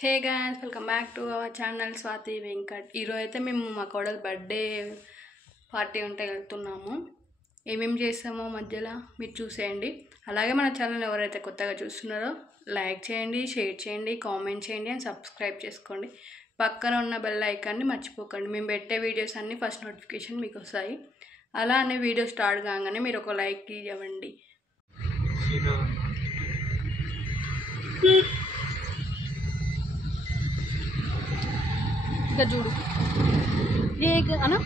Hey guys, welcome back to our channel Swathi Venkat. ఈరోజు అయితే మేము మా కోడలు బర్త్డే పార్టీ ఉంటే వెళ్తున్నాము. ఏమేమి చేస్తామో మధ్యలో మీరు చూసేయండి. అలాగే మన ఛానల్ ఎవరైతే కొత్తగా చూస్తున్నారో లైక్ చేయండి, షేర్ చేయండి, కామెంట్ చేయండి అండ్ సబ్స్క్రైబ్ చేసుకోండి. పక్కన ఉన్న బెల్ ఐకాన్ని మర్చిపోకండి. మేము పెట్టే వీడియోస్ అన్నీ ఫస్ట్ నోటిఫికేషన్ మీకు వస్తాయి. అలా అనే వీడియో స్టార్ట్ కాగానే మీరు ఒక లైక్ ఇవ్వండి. చూడు అనా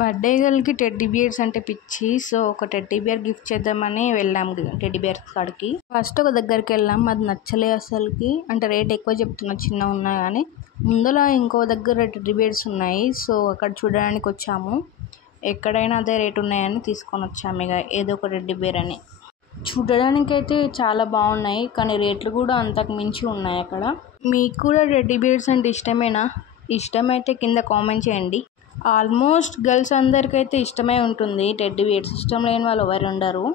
బర్త్డే గర్ల్కి టెడ్డీ బియర్స్ అంటే పిచ్చి. సో ఒక టెడ్డీ బియర్ గిఫ్ట్ చేద్దామని వెళ్ళాం టెడ్డీ బియర్స్ కాడికి. ఫస్ట్ ఒక దగ్గరికి వెళ్ళాం, అది నచ్చలే అసలుకి. అంటే రేట్ ఎక్కువ చెప్తున్నా, చిన్న ఉన్నాయి కానీ ముందర ఇంకో దగ్గర టెడ్డీ బియర్స్ ఉన్నాయి. సో అక్కడ చూడడానికి వచ్చాము. ఎక్కడైనా అదే రేట్ ఉన్నాయని తీసుకొని వచ్చాము. ఇక ఏదో ఒక టెడ్డీ బియర్ అని. చూడడానికైతే చాలా బాగున్నాయి కానీ రేట్లు కూడా అంతకు మించి ఉన్నాయి అక్కడ. మీకు కూడా టెడ్డీ బియర్స్ అంటే ఇష్టమేనా? ఇష్టమైతే కింద కామెంట్ చేయండి. ఆల్మోస్ట్ గర్ల్స్ అందరికైతే ఇష్టమే ఉంటుంది టెడ్డీ బియర్స్. ఇష్టం లేని వాళ్ళు ఎవరు ఉండరు.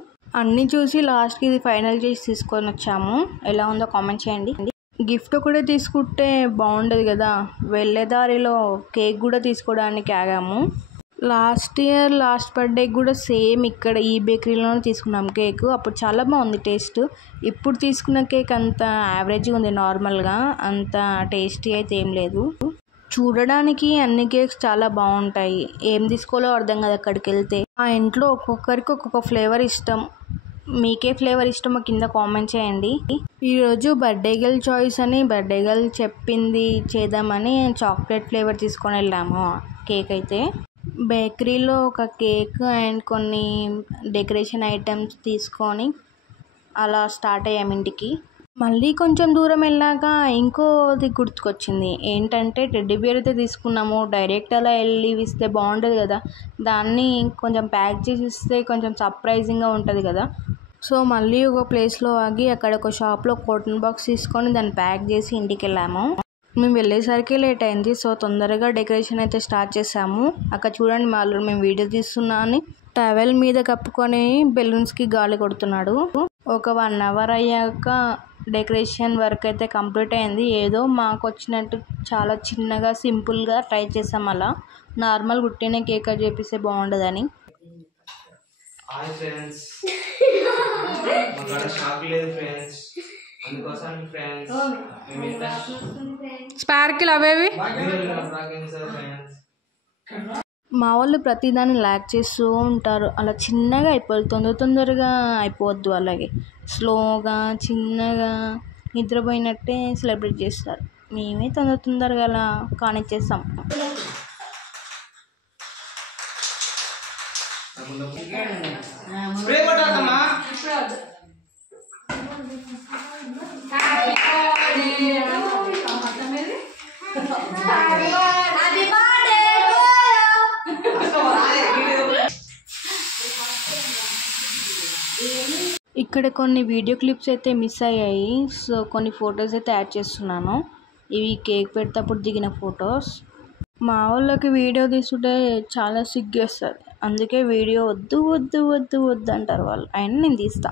అన్నీ చూసి లాస్ట్కి ఇది ఫైనల్ చేసి తీసుకొని వచ్చాము. ఎలా ఉందో కామెంట్ చేయండి. గిఫ్ట్ కూడా తీసుకుంటే బాగుండదు కదా. వెళ్ళే దారిలో కేక్ కూడా తీసుకోవడానికి ఆగాము. లాస్ట్ ఇయర్ లాస్ట్ బర్త్డే కూడా సేమ్ ఇక్కడ ఈ బేకరీలోనే తీసుకున్నాం కేక్. అప్పుడు చాలా బాగుంది టేస్ట్. ఇప్పుడు తీసుకున్న కేక్ అంత యావరేజ్గా ఉంది, నార్మల్గా. అంత టేస్టీ అయితే ఏం లేదు. చూడడానికి అన్ని కేక్స్ చాలా బాగుంటాయి, ఏం తీసుకోవాలో అర్థం కాదు అక్కడికి వెళ్తే. ఆ ఇంట్లో ఒక్కొక్కరికి ఒక్కొక్క ఫ్లేవర్ ఇష్టం. మీకే ఫ్లేవర్ ఇష్టమో కింద కామెంట్ చేయండి. ఈరోజు బర్త్డే గర్ల్ చాయిస్ అని బర్త్డే గర్ల్ చెప్పింది చేద్దామని చాక్లెట్ ఫ్లేవర్ తీసుకొని వెళ్ళాము. కేక్ అయితే బేకరీలో ఒక కేక్ అండ్ కొన్ని డెకరేషన్ ఐటమ్స్ తీసుకొని అలా స్టార్ట్ అయ్యాము ఇంటికి. మళ్ళీ కొంచెం దూరం వెళ్ళాక ఇంకోది గుర్తుకొచ్చింది. ఏంటంటే టెడ్డీ బియర్ అయితే తీసుకున్నాము, డైరెక్ట్ అలా వెళ్ళి ఇస్తే బాగుంటుంది కదా. దాన్ని కొంచెం ప్యాక్ చేసి ఇస్తే కొంచెం సర్ప్రైజింగ్గా ఉంటుంది కదా. సో మళ్ళీ ఒక ప్లేస్లో ఆగి అక్కడ ఒక షాప్లో కాటన్ బాక్స్ తీసుకొని దాన్ని ప్యాక్ చేసి ఇంటికి వెళ్ళాము. మేము వెళ్ళేసరికి లేట్ అయింది. సో తొందరగా డెకరేషన్ అయితే స్టార్ట్ చేసాము. అక్కడ చూడండి, మాలో మేము వీడియో తీస్తున్నా అని టవెల్ మీద కప్పుకొని బెలూన్స్కి గాలి కొడుతున్నాడు. ఒక 1 hour అయ్యాక డెకరేషన్ వర్క్ అయితే కంప్లీట్ అయింది. ఏదో మాకు వచ్చినట్టు చాలా చిన్నగా సింపుల్గా ట్రై చేసాం. అలా నార్మల్ గుట్టిన కేక్ కట్ చేపిస్తే బాగుండదని. స్పార్కిల్ అవేవి మా వాళ్ళు ప్రతిదాన్ని ల్యాక్ చేస్తూ ఉంటారు. అలా చిన్నగా అయిపోతుంది, తొందరగా అయిపోవద్దు. అలాగే స్లోగా చిన్నగా నిద్రపోయినట్టే సెలబ్రేట్ చేస్తారు. మేమే తొందరగా అలా కానిచ్చేస్తాం. ఇక్కడ కొన్ని వీడియో క్లిప్స్ అయితే మిస్ అయ్యాయి. సో కొన్ని ఫొటోస్ అయితే యాడ్ చేస్తున్నాను. ఇవి కేక్ పెడతప్పుడు దిగిన ఫొటోస్. మా వాళ్ళకి వీడియో తీసుకుంటే చాలా సిగ్గేస్తుంది. అందుకే వీడియో వద్దు వద్దు వద్దు వద్దు అంటారు వాళ్ళు. అయినా నేను తీస్తా.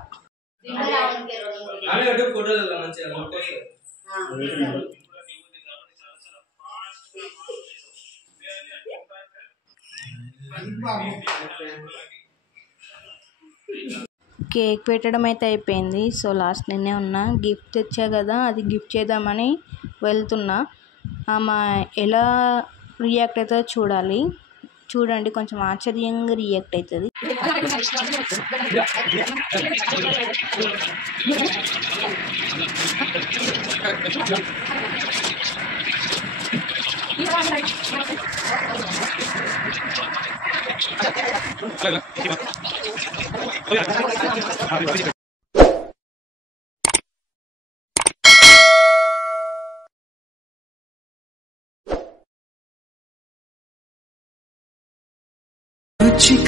కేక్ పెట్టడం అయితే అయిపోయింది. సో లాస్ట్ నేనే ఉన్నా. గిఫ్ట్ తెచ్చా కదా, అది గిఫ్ట్ చేద్దామని వెళ్తున్నా. ఆమె ఎలా రియాక్ట్ అవుతుందో చూడాలి. చూడండి, కొంచెం ఆశ్చర్యంగా రియాక్ట్ అవుతుంది.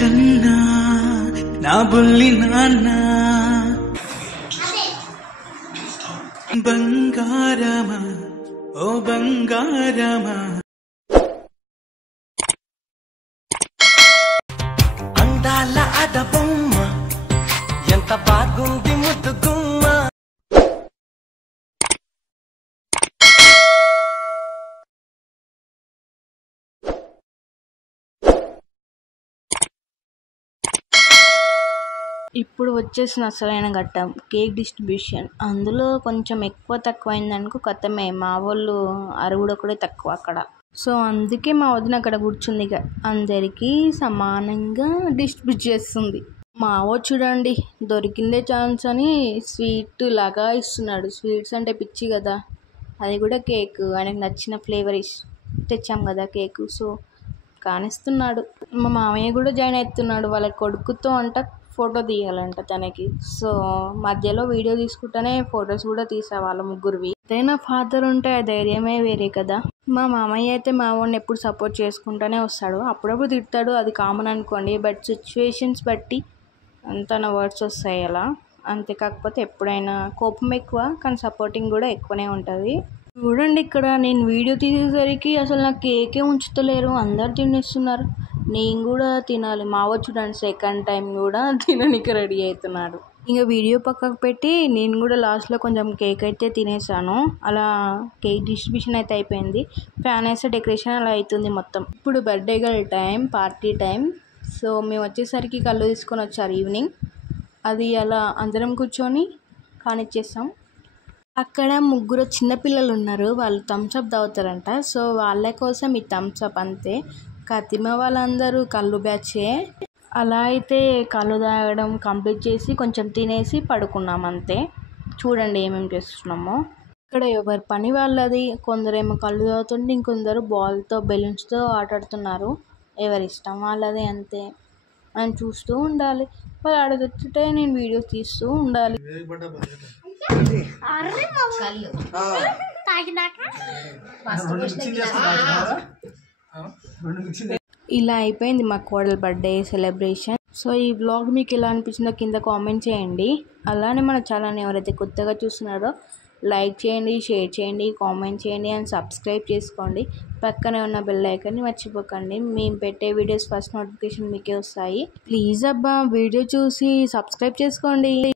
కన్నా నా బుల్లి నాన్న బంగారమా ఓ బంగారమా, అందాల అద బొమ్మ ఎంత బాగుంది ముద్దు ఇప్పుడు వచ్చేసిన అసలైన ఘట్టం కేక్ డిస్ట్రిబ్యూషన్. అందులో కొంచెం ఎక్కువ తక్కువ అయిందనుకో కథమే, మా వాళ్ళు అరుగుడు ఒకటే తక్కువ అక్కడ. సో అందుకే మా వదిన అక్కడ కూర్చుంది, ఇక అందరికీ సమానంగా డిస్ట్రిబ్యూట్ చేస్తుంది. మావో చూడండి దొరికిందే ఛాన్స్ అని స్వీట్ లాగా ఇస్తున్నాడు. స్వీట్స్ అంటే పిచ్చి కదా, అది కూడా కేక్, ఆయనకు నచ్చిన ఫ్లేవర్ తెచ్చాం కదా కేకు, సో కానిస్తున్నాడు. మా మామయ్య కూడా జాయిన్ అవుతున్నాడు, వాళ్ళ కొడుకుతో అంట ఫోటో తీయాలంట తనకి. సో మధ్యలో వీడియో తీసుకుంటానే ఫొటోస్ కూడా తీసా వాళ్ళ ముగ్గురివి. ఏదైనా ఫాదర్ ఉంటే ఆ ధైర్యమే వేరే కదా. మా మామయ్య అయితే మా వాడిని ఎప్పుడు సపోర్ట్ చేసుకుంటూనే వస్తాడు, అప్పుడప్పుడు తిడతాడు, అది కామన్ అనుకోండి. బట్ సిచ్యువేషన్స్ బట్టి తన వర్డ్స్ వస్తాయి అలా, అంతే. కాకపోతే ఎప్పుడైనా కోపం ఎక్కువ, కానీ సపోర్టింగ్ కూడా ఎక్కువనే ఉంటుంది. చూడండి ఇక్కడ నేను వీడియో తీసేసరికి అసలు నాకు కేకే ఉంచుతలేరు, అందరు తినేస్తున్నారు, నేను కూడా తినాలి. మావ చూడండి సెకండ్ టైం కూడా తినడానికి రెడీ అవుతున్నాడు. ఇంకా వీడియో పక్కకు పెట్టి నేను కూడా లాస్ట్లో కొంచెం కేక్ అయితే తినేసాను. అలా కేక్ డిస్ట్రిబ్యూషన్ అయితే అయిపోయింది. ఫ్యాన్ వేస్తే డెకరేషన్ అలా అవుతుంది మొత్తం. ఇప్పుడు birthday girl time, party time. So మేము వచ్చేసరికి కళ్ళు తీసుకొని వచ్చారు ఈవినింగ్, అది అలా అందరం కూర్చొని కానిచ్చేస్తాం. అక్కడ ముగ్గురు చిన్నపిల్లలు ఉన్నారు, వాళ్ళు థమ్స్అప్ తాగుతారంట. సో వాళ్ళ కోసం ఈ థమ్స్అప్ అంతే. కతిమ వాళ్ళందరూ కళ్ళు బ్యాచే. అలా అయితే కళ్ళు తాగడం కంప్లీట్ చేసి కొంచెం తినేసి పడుకున్నాం అంతే. చూడండి ఏమేమి చేస్తున్నామో. ఇక్కడ ఎవరి పని వాళ్ళది, కొందరేమో కళ్ళు తాగుతుంటే ఇంకొందరు బాల్తో బెలూన్స్తో ఆటాడుతున్నారు. ఎవరి ఇష్టం వాళ్ళదే, అంతే. మనం చూస్తూ ఉండాలి, వాళ్ళు ఆడుతుంటే నేను వీడియో తీస్తూ ఉండాలి. ఇలా అయిపోయింది మా కోడలు బర్త్డే సెలబ్రేషన్. సో ఈ వ్లాగ్ మీకు ఎలా అనిపించిందో కింద కామెంట్ చేయండి. అలానే మన ఛానల్ని ఎవరైతే కొత్తగా చూస్తున్నారో లైక్ చేయండి, షేర్ చేయండి, కామెంట్ చేయండి అండ్ సబ్స్క్రైబ్ చేసుకోండి. పక్కనే ఉన్న బెల్ ఐకాన్ని మర్చిపోకండి, మేము పెట్టే వీడియోస్ ఫస్ట్ నోటిఫికేషన్ మీకే వస్తాయి. ప్లీజ్ అబ్బా వీడియో చూసి సబ్స్క్రైబ్ చేసుకోండి.